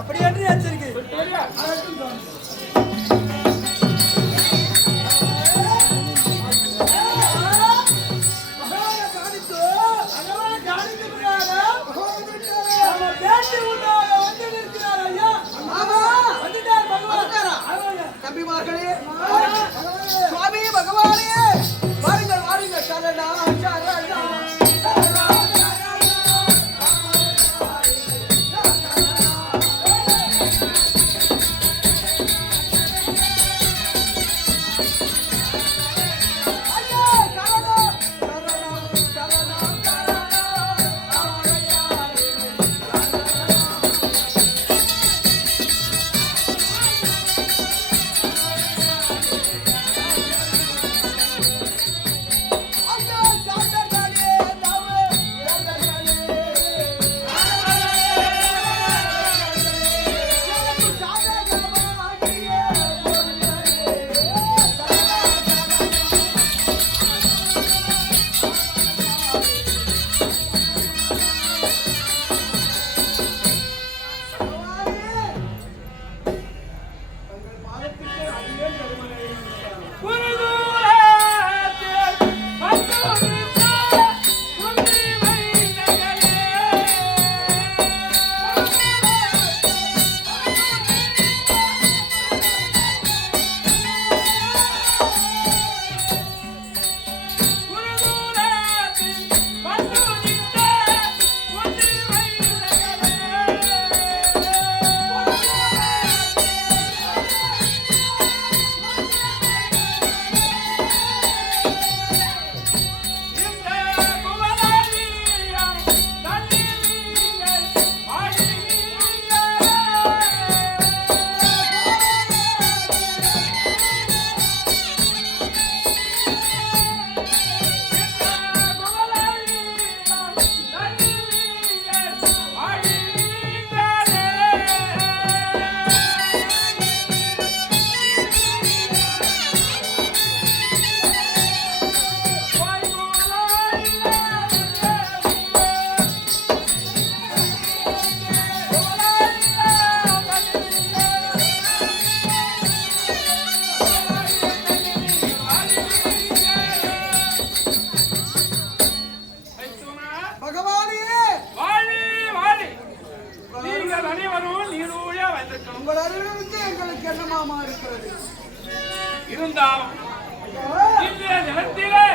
அப்படி என்று எச்சரிக்கை சுவாமி பகவானே வாருங்கள் வாருங்கள் சரணா சரணா இருந்தாலும் இந்த நிலத்திலே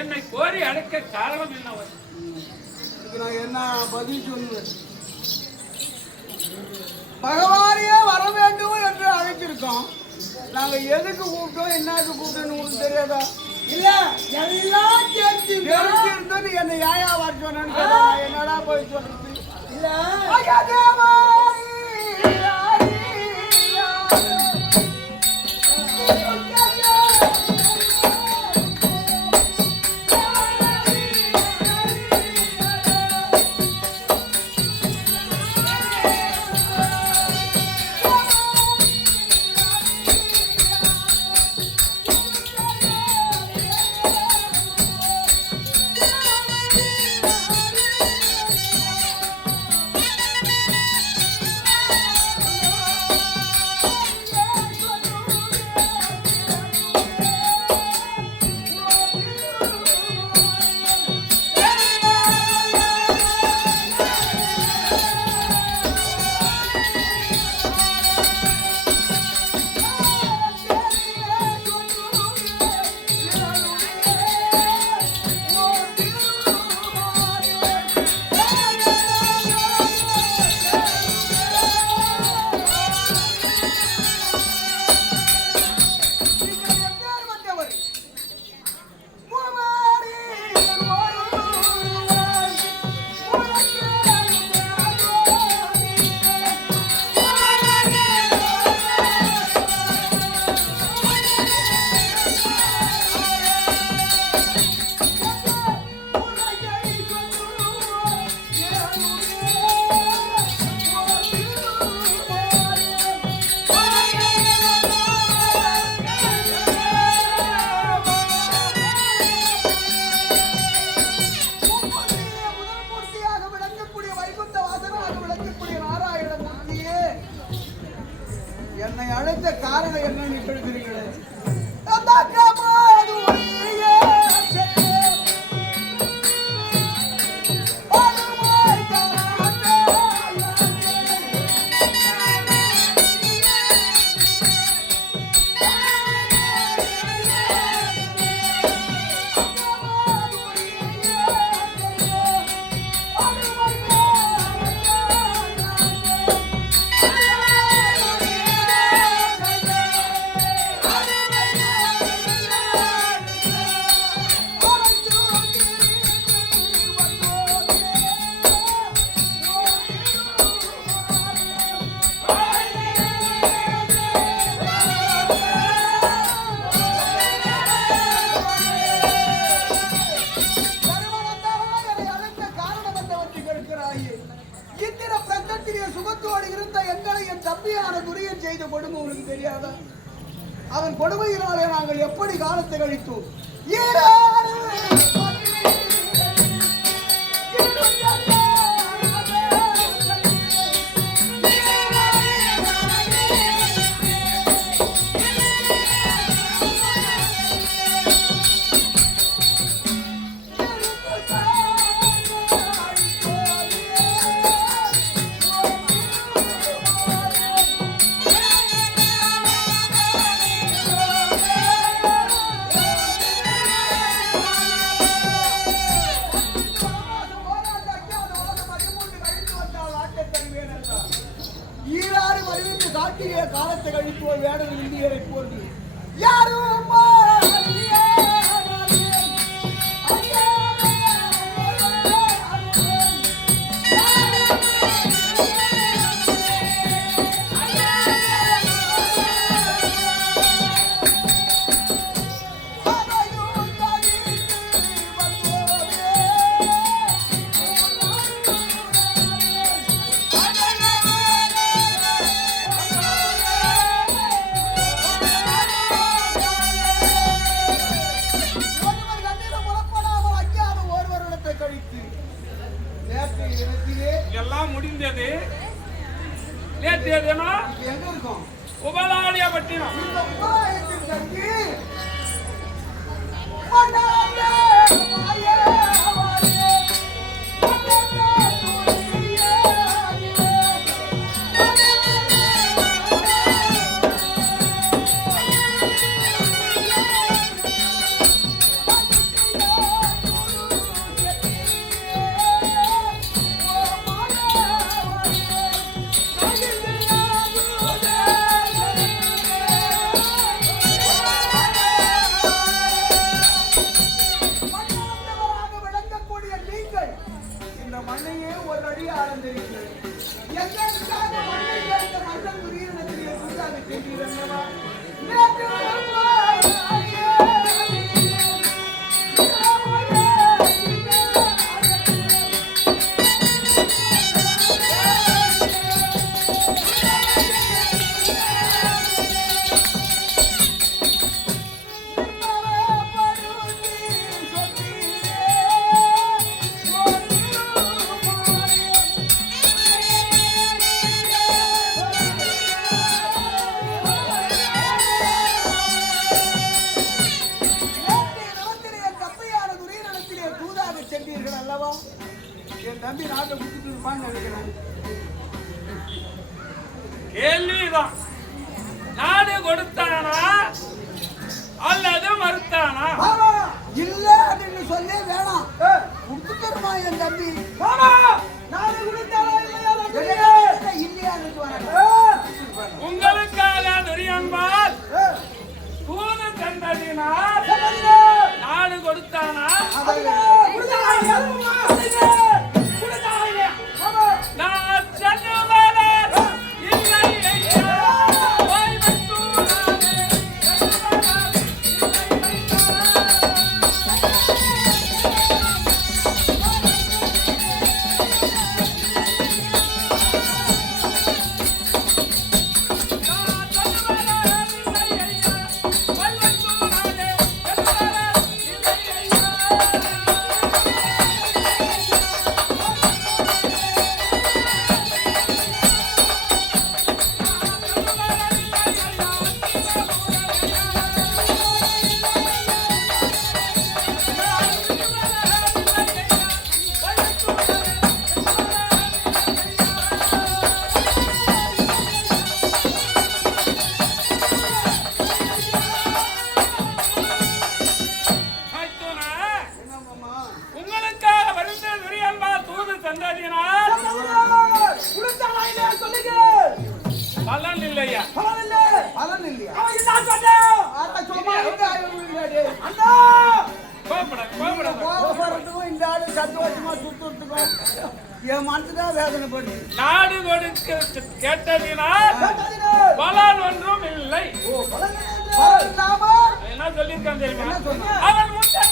என்னை கோரி அழைக்க காரணம் என்னவர்? நான் என்ன பதில் சொல்லுவேன்? பகவானையே வர வேண்டும் என்று அழைச்சிருக்கோம். நாங்க எதுக்கு கூப்பிட்டோம், என்னது கூப்பிட்டோன்னு உங்களுக்கு தெரியாதா? இல்ல எல்லாம் தெரிஞ்சிருந்தா நீ என்ன யாயா வர சொன்னு என்னடா போய் சொல்றது? இல்ல என்னை அழைத்த காரணம் என்னன்னு கேட்கிறீங்களே சுகத்தோடு இருந்த எங்களை என் தம்பியான துரியன் செய்த கொடுமை உனக்கு தெரியாதா? அவன் கொடுமையினாலே நாங்கள் எப்படி காலத்தை கழித்தோம். காலத்தை கழிப்போர் வேடல் இந்தியரை போன்று யாரும் எல்லாம் முடிந்தது. நேற்றைய தினம் எங்க இருக்கும் உபலாலியப்பட்டினம் கேள்விதான். நாடு கொடுத்தானா அல்லது மறுத்தானா? இல்ல அப்படின்னு சொல்லி வேணாம் கொடுத்துருமா என் தம்பி. நாடு கொடுத்தானா இல்லையா? உங்களுக்காக துரியன்பால் தூது கண்டதினால் நாடு கொடுத்தானா? நான் சென்னுவேன் இல்லை இல்லையா? பலன் இல்லை. பலன் இல்லையா? அவன் என்ன சொன்னான்? அட சும்மா இருங்க, ஐயோ, அண்ணா கோபப்படுறதுக்கும் இந்த ஆளு சந்தோஷமா சுத்துறதுக்கும் என் மனசுதான் வேதனைப்படுது. நாடு கொடுக்க கேட்டதினால் பலன் ஒன்றும் இல்லை. பலன் இல்லை. பலன் இல்லாம என்ன சொல்லியிருக்கான் தெரியுமா? என்ன சொன்னான்? அவன் முட்டை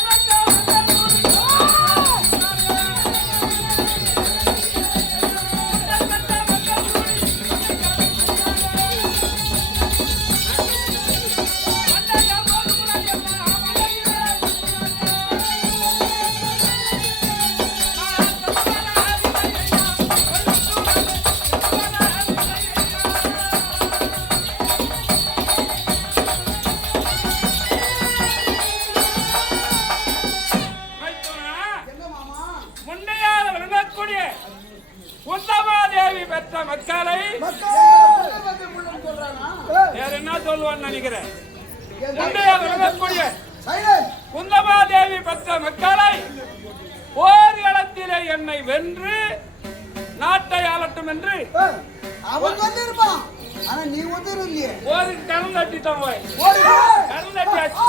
பெற்ற மக்களை வேற என்ன சொல்லுவான்னு நினைக்கிறேன். குந்தமாதேவி பெற்ற மக்களை ஓர் இடத்திலே என்னை வென்று நாட்டை ஆளட்டும் என்று அவன் வந்திருப்பான். ஆனா நீ ஒதுரு இல்லையே. ஒரு கடன் தட்டிட்டான் போய் கடன் தட்டியாச்சு.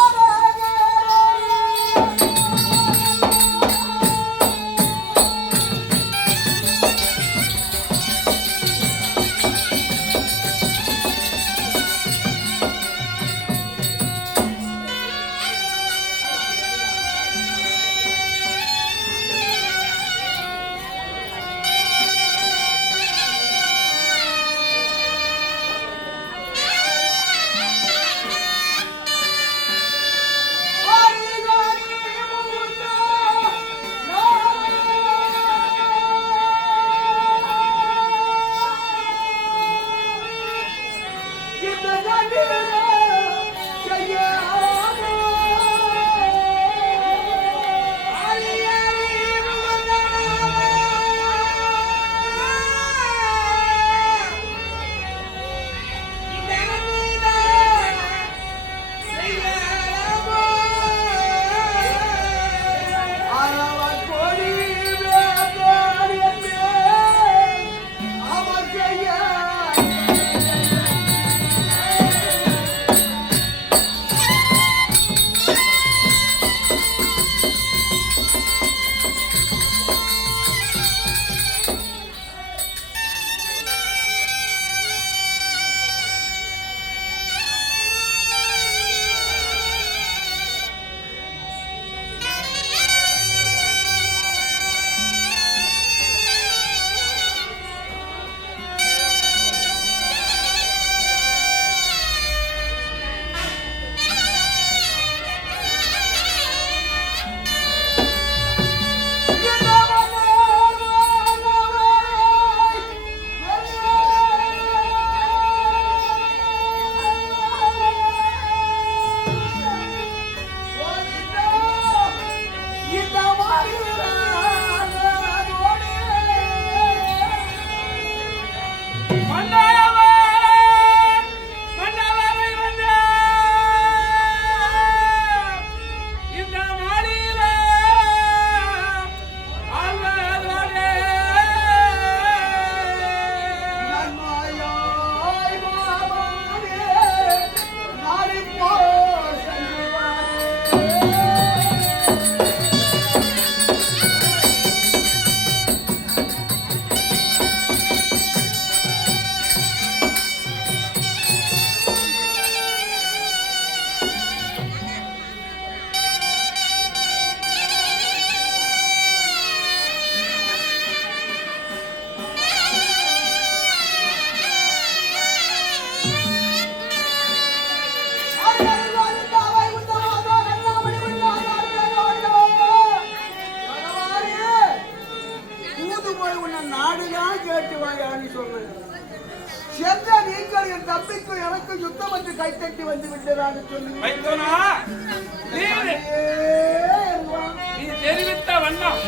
தெரிவித்த வண்ணம்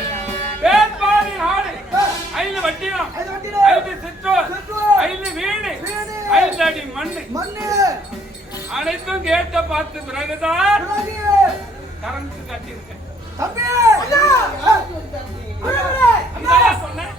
பேர்பாடி நாடு 5 வட்டினம் 5 சிற்றோர் 5 வீடு 5 அடி மண்ணு அனைத்தும் கேட்ட பார்த்து பிறகுதான் கரண்ட் கட்டியிருக்கேன். சொன்னேன்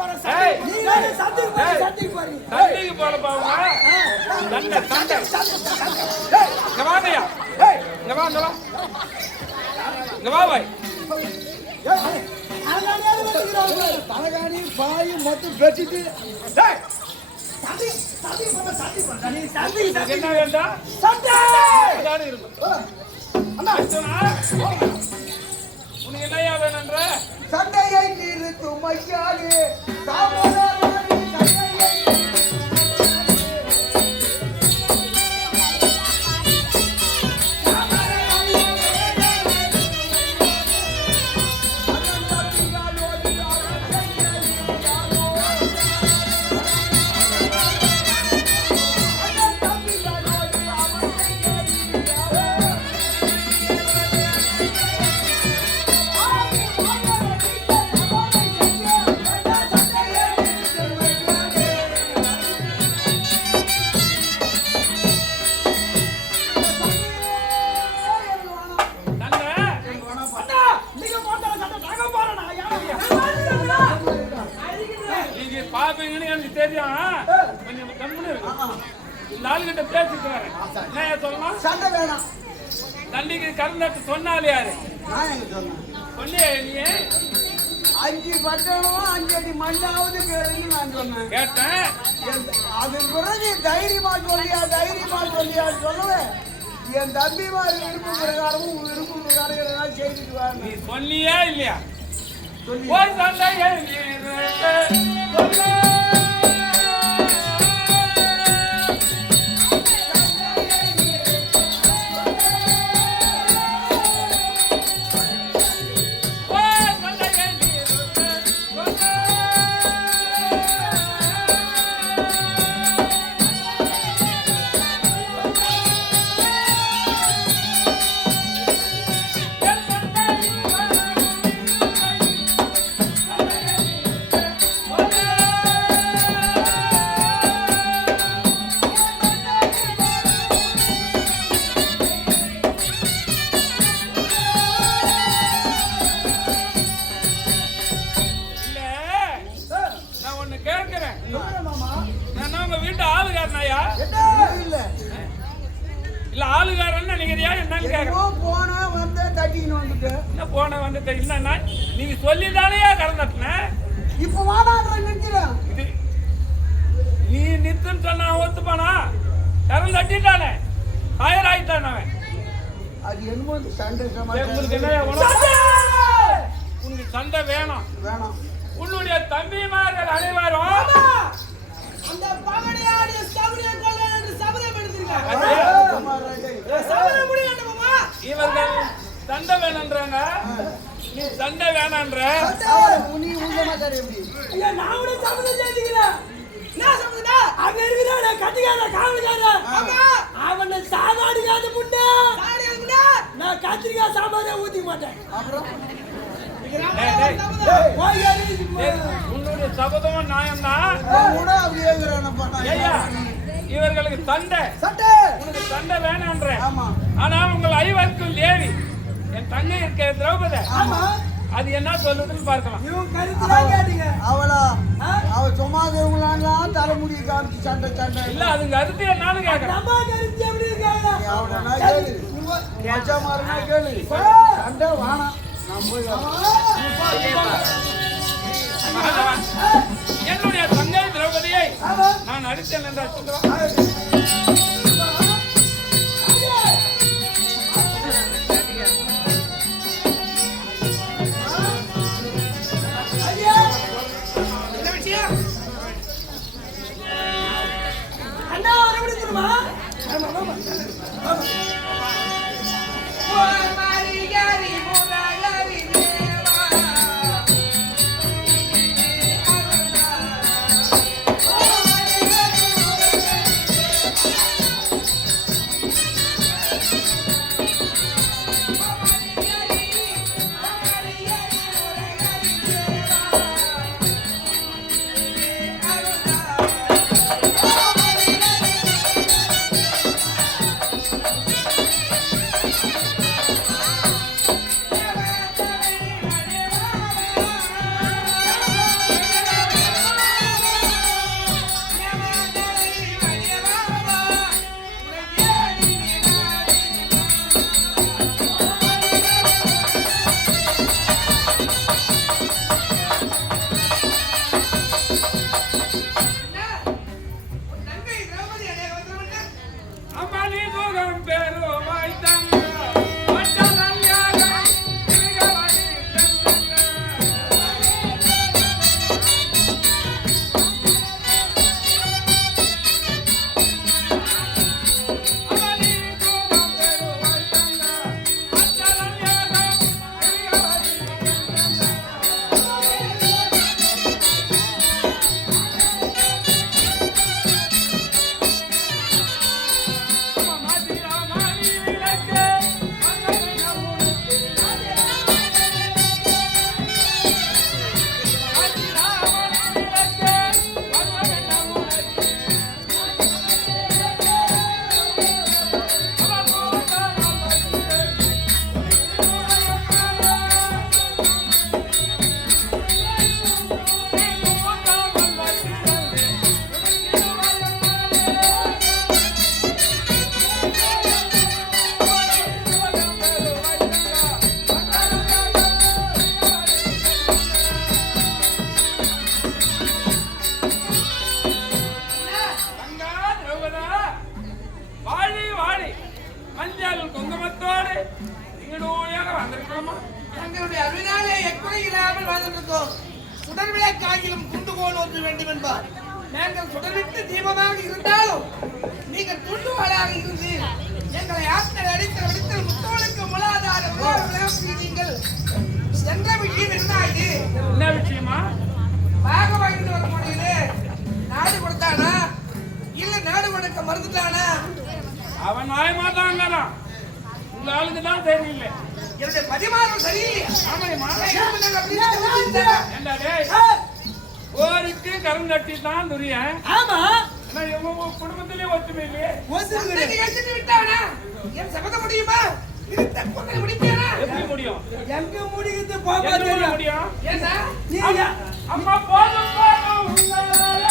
போறேன் ஏய். நீ தானே சண்டைக்கு போற ஏய். சண்டைக்கு போறீ தண்ணிக்கு போல பாவமா சண்டை சண்டை இங்க வாங்கயா இங்க வா இங்க வா இங்க வா பாய் தலகாணி பாய் மொத்தம் பெட்டிட்டு உனக்கு என்ன வேண்டாம் அதானே இருக்கும் உனக்கு என்னையா வேணுன்ற சண்டையை நிறுத்தும் ஐயாவே நீங்க பாப்பீங்கன்னு எனக்கு தெரியும் கொஞ்சம் கம்முன்னு இருக்கு நாலு கிட்ட பேசிட்டு வரேன் என்ன சொல்லலாம் சண்டை வேணாம் தண்டிக்கு கலந்துட்டு சொன்னாலே யாரு நான் எங்க சொன்னேன் சொல்லியே நீ 5 பட்டணம் 5 அடி மண்ணாவது கேளுன்னு நான் சொன்னேன் கேட்டேன் அது பிறகு தைரியமா சொல்லியா சொல்லுவேன் என் தம்பிமார் விருப்ப பிரகாரமும் விருப்ப பிரகாரம் செய்துட்டு வாங்க நீ சொன்னியா இல்லையா சொல்லி ஒரு சண்டை இல்ல ஆளுகாரன்னு நினைக்கிறியா என்னன்னு கேக்குறேன் போன வந்து தட்டின்னு வந்துட்டு என்ன போன வந்துட்டு இல்லன்னா நீங்க சொல்லிதானே கறந்துட்டன இப்ப வாடான்ற நிக்கிறேன் இது நீ நித்துன்னு சொன்னா ஒத்துப்பானா கறந்து தட்டிட்டானே ஃபயர் ஆயிட்டான் அவன் அது என்னமோ சண்டை உங்களுக்கு என்ன உனக்கு சண்டை வேணும் வேணாம் உன்னுடைய தம்பிமார்கள் அனைவரும் அந்த பகடையாடிய சபரியை கொல்ல என்று சபதம் எடுத்திருக்காங்க. சபதம் முடியட்டும் மாமா. இவர்கள் சண்டை வேணும்ன்றாங்க நீ சண்டை வேணான்ற நீ உங்க மாட்டாரு எப்படி ஐயா நான் கூட சபதம் செய்துக்கிறேன். என்ன சபதம்டா? அங்க இருக்கிறானே கட்டிக்கார காவல்கார. ஆமா. அவனை சாதாடிக்காத முண்டை. சாடியாத முண்டை. நான் கத்திரிக்காய் சாம்பாரே ஊத்திக்க மாட்டேன். அப்புறம் உன்னுடைய சபதமும் நியாயம்தான் கூட அப்படி ஐயா இவர்களுக்கு சண்டை சட்டை உனக்கு சண்டை வேணான்ற ஆமா ஆனா உங்கள் ஐவருக்கும் தேவி என் தங்கை இருக்க திரௌபதி ஆமா அது என்ன சொல்லுதுன்னு பார்க்கலாம் இவன் கருத்துலாம் கேட்டீங்க. அவளா அவ சும்மா இருக்கிறவங்களாம் தலைமுடி காமிச்சு சண்டை சண்டை இல்ல அதுங்க அறுத்து என்னாலும் கேட்கறேன் நம்ம கருத்து எப்படி இருக்காங்க? அவனா கேளு மச்சா மாறனா கேளு சண்டை வாணாம் என்னுடைய தங்கை திரௌபதியை நான் அடித்தேன் என்று சொல்லுவா அண்ணா எப்படி தெரியுமா? தோன்ற வேண்டும் என்பார். நாங்கள் சுடரிட்டு தீபமாக இருந்தாலும் நீங்கள் துண்டுவாளாக இருந்து எங்களை ஆற்றல் அடித்தல் அடித்தல் முத்தோளுக்கு மூலாதார நீங்கள் என்ற விஷயம் என்ன இது? என்ன விஷயமா? பாக வாங்கிட்டு வர முடியுது. நாடு கொடுத்தானா இல்ல நாடு கொடுக்க மறந்துட்டானா? அவன் நியாயமாதான். உங்க ஆளுக்கு தான் தெரியல. என்னுடைய பதிமானம் சரியில்லை. ஏண்டா டேய், ஓருக்கு கரம் கட்டி தான் துரியன். ஆமா ஆனா இவங்க குடும்பத்திலே ஒத்துமை இல்லையே. எடுத்துட்டு விட்டானா? என் சபத முடியுமா? இது தப்பு முடிப்பானா? எப்படி முடியும்? எங்க முடியுது போக எப்படி தெரியும் முடியும்? ஏன்னா நீங்க அம்மா போதும் போதும் உங்களால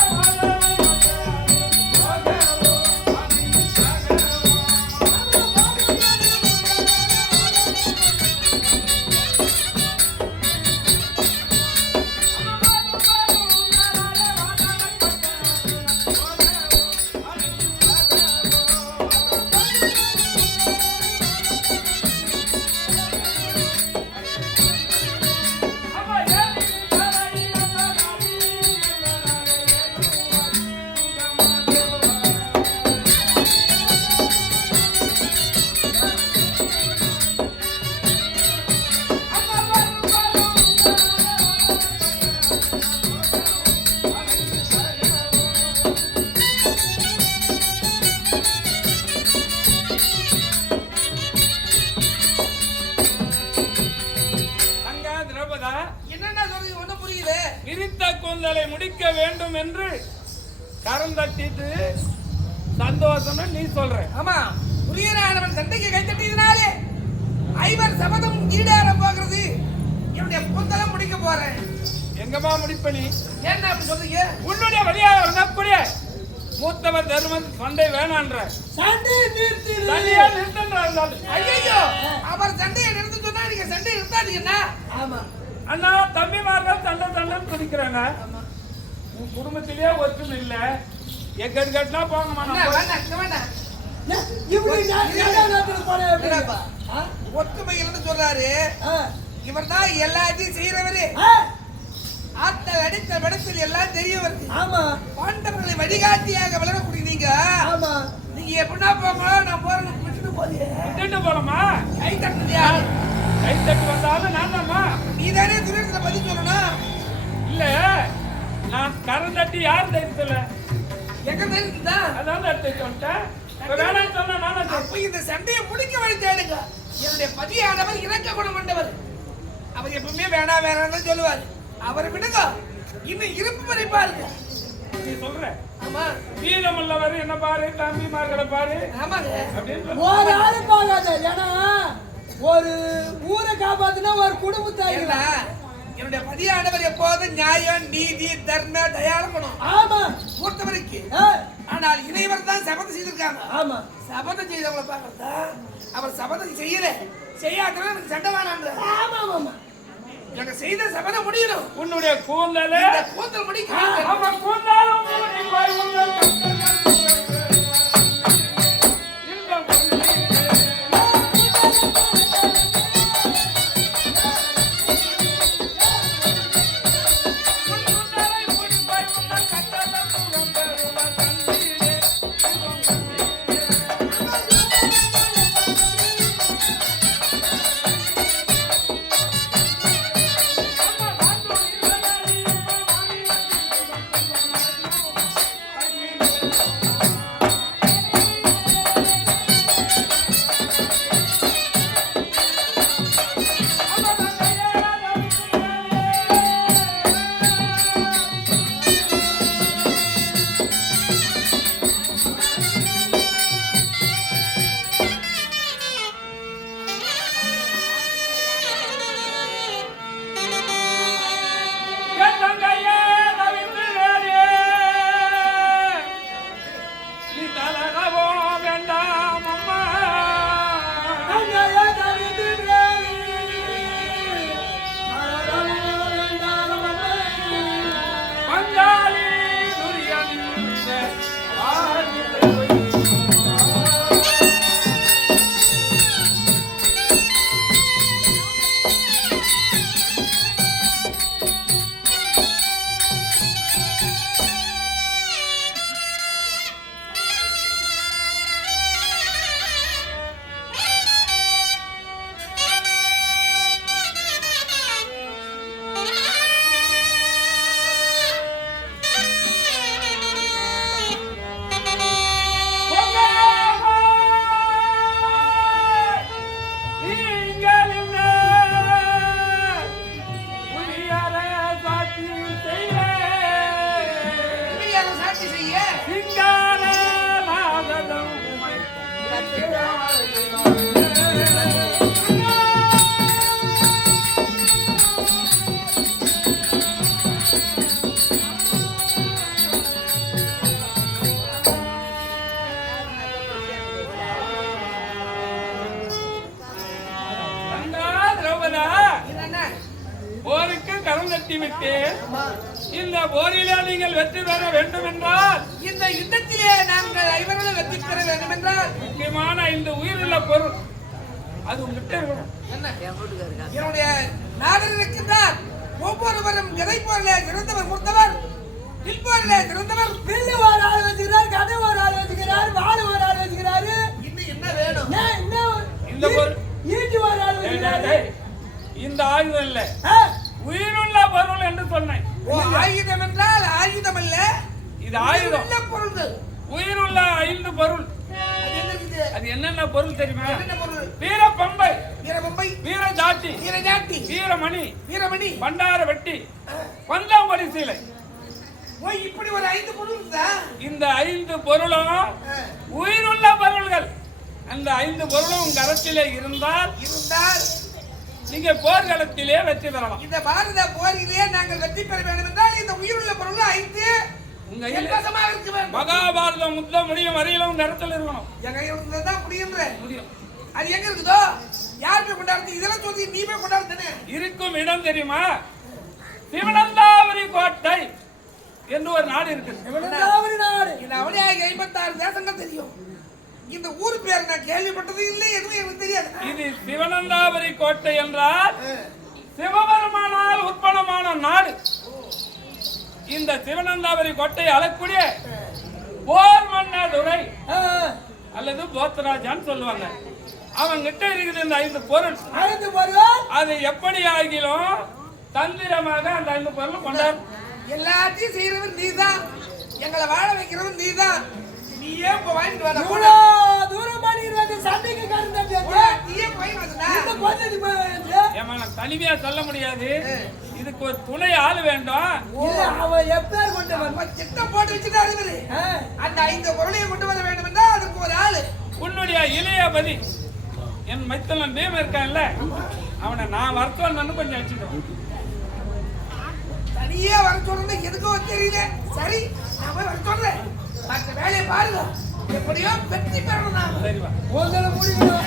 விரித்த கூந்தலை முடிக்க வேண்டும் என்று கரம் தட்டிட்டு சந்தோஷம் நீ சொல்ற. ஆமா, புரியனானவன் சண்டைக்கு கை தட்டியதுனாலே ஐவர் சபதம் ஈடேற போகிறது. என்னுடைய கூந்தலை முடிக்க போறேன். எங்கம்மா முடிப்ப நீ? என்ன அப்படி சொல்றீங்க? உன்னுடைய வழியாக வரக்கூடிய மூத்தவர் தர்மன் சண்டை வேணான்ற சண்டையை நிறுத்தி சண்டையா நிறுத்தன்றாரு. ஐயோ, அவர் சண்டையை நிறுத்த சொன்னா நீங்க சண்டையை நிறுத்தாதீங்கன்னா. ஆமா அண்ணா தம்பிமார்கள் சண்டை சண்டைன்னு துடிக்கிறாங்க. உன் குடும்பத்திலேயே ஒற்றுமை இல்ல. எக்கடி கட்டினா போங்க ஒற்றுமைகள் சொல்றாரு. இவர் தான் எல்லாத்தையும் செய்யறவரு. ஆத்தல் அடித்த விடத்தில் எல்லாம் தெரியவர். ஆமா, பாண்டவர்களை வழிகாட்டியாக வளரக்கூடிய நீங்க. ஆமா, நீங்க எப்படின்னா போங்களோ நான் போறேன் விட்டுட்டு போறோமா? கை தட்டுறியா? கை தட்டி வந்தாலும் நான் தான்மா. நீ தானே துரியத்துல பதில் சொல்லணும். இல்ல, நான் கரம் தட்டி யார் தைரியத்துல எங்க தைரியத்தான் அதான் தட்டி சொல்லிட்டேன். வேணாம் சொன்னா நானா? அப்ப இந்த சண்டையை முடிக்க வைத்தாடுங்க. என்னுடைய பதியானவர் இறக்க குணம் கொண்டவர். அவர் எப்பவுமே வேணாம் வேணாம் சொல்லுவார். அவரை விடுங்க, இன்னும் இருப்பு வரை பாருங்க. நீ சொல்ற. ஆமா, வீரம் உள்ளவர் என்ன பாரு, தம்பிமார்களை பாரு. ஆமாங்க, அப்படின்னு ஒரு ஆளு பாக்காத. ஏன்னா ஒரு ஊரை காப்பாத்துனா ஒரு குடும்பத்தை. என்னுடைய பதியானவர் எப்போதும் நியாயம், நீதி, தர்ம, தயாளம் ஆமா பொறுத்தவரைக்கு. ஆனால் இணைவர் தான் சபதம் செய்திருக்காங்க. ஆமா, சபதம் செய்தவங்களை பாக்கிறதா அவர் சபதம் செய்யல செய்யாதவங்க எனக்கு சண்டை வேணான்ற. ஆமா ஆமா, எனக்கு செய்த சபதம் முடியணும். உன்னுடைய கூந்தல கூந்தல் முடிக்க கூந்தாலும் ஆட்சி செய்ய சிங்கார நாதம் உமை போருக்கு கரம் கட்டி விட்டு இந்த போரிலே நீங்கள் வெற்றி பெற வேண்டும் என்றால் இந்த யுத்தத்திலே நாங்கள் ஐவர்களும் வெற்றி பெற வேண்டும் என்றால் முக்கியமான இந்த உயிருள்ள பொருள் அது உங்ககிட்ட இருக்கணும். என்ன என்னுடைய நாதர் இருக்கின்றார். ஒவ்வொருவரும் எதை போல சிறந்தவர் மூத்தவர், நிற்போரிலே சிறந்தவர். பில்லு ஒரு ஆள் வச்சுக்கிறார், கதை ஒரு ஆள் வச்சுக்கிறார், வாழை ஒரு ஆள் வச்சுக்கிறாரு. இன்னும் என்ன வேணும்? இந்த பொருள் ஈட்டி ஒரு ஆள் வச்சுக்கிறாரு. இந்த ஆயுதம் இல்ல, உயிருள்ள பொருள் என்று சொன்னேன். ஆயுதம் என்றால் ஆயுதம் அல்ல, இது ஆயுதம். உயிருள்ள பொருள்கள், உயிருள்ள 5 பொருள். அது என்னென்ன பொருள் தெரியுமா? என்ன பொருள்? வீரப்பம்பை, வீரபம்பை, வீரஜாட்டி, வீரஜாட்டி, வீரமணி, வீரமணி, பண்டார வெட்டி, பந்தாம்படி சீலை. ஓய், இப்படி ஒரு 5 பொருள் இருந்தா இந்த 5 பொருளும் உயிருள்ள பொருள்கள். அந்த 5 பொருளும் உங்க அரசிலே இருந்தால் நீங்க போர்க்களத்திலே வெற்றி பெறலாம். இந்த பாரத போரிலே நாங்கள் வெற்றி பெற வேண்டும் என்றால் இந்த உயிருள்ள பொருள் 5 உங்க இலவசமாக இருக்க வேண்டும். மகாபாரதம் யுத்தம் முடியும் வரையிலும் இந்த இடத்துல இருக்கணும். எங்க இருந்தா முடியும். முடியும். அது எங்க இருக்குதோ, யார் போய் கொண்டாடுறது? இதெல்லாம் சொல்லி நீ போய் கொண்டாடுறதுன்னு இருக்கும் இடம் தெரியுமா? சிவனந்தாபுரி கோட்டை என்று ஒரு நாடு இருக்கு. சிவனந்தாபுரி நாடு. இந்த அவனியாக 56 தேசங்கள் தெரியும். இந்த ஊர் பேர் நான் கேள்விப்பட்டது இல்லை, எதுவும் எனக்கு தெரியாது. இது சிவனந்தாபுரி கோட்டை என்றால் சிவபெருமானால் உற்பத்தமான நாடு. இந்த சிவனந்தாபுரி கோட்டை அளக்கூடிய போர் மன்னதுரை அல்லது போத்தராஜான்னு சொல்லுவாங்க. அவங்க கிட்ட இருக்குது இந்த 5 பொருள். 5 பொருள். அது எப்படி ஆகிலும் தந்திரமாக அந்த 5 பொருள் கொண்டாடும். எல்லாத்தையும் செய்யறவன் நீதான், எங்களை வாழ வைக்கிறவன் நீதான். நீயே இப்ப வாங்கிட்டு வர தூரம் பண்ணிடுவாங்க. சண்டைக்கு கருந்த நீயே போய் நான் தனிமையா சொல்ல முடியாது. இதுக்கு ஒரு துணை ஆள் வேண்டும். அவன் எப்பேர் கொண்டு வந்து திட்டம் போட்டு வச்சுட்டாரு. அந்த 5 பொருளையும் கொண்டு வர வேண்டும் என்றால் அதுக்கு ஒரு ஆளு. உன்னுடைய இளையபதி என் மைத்தலன் பீம இருக்கான்ல, அவனை நான் வர சொல்லணும்னு கொஞ்சம் வச்சுக்கோ. தனியே வர சொல்றது எதுக்கோ தெரியல. சரி, நான் போய் வர சொல்றேன். மற்ற வேலையை பாருங்க. எப்படியோ வெற்றி பெறணும். சரிவா, உங்களை முடிக்கணும்.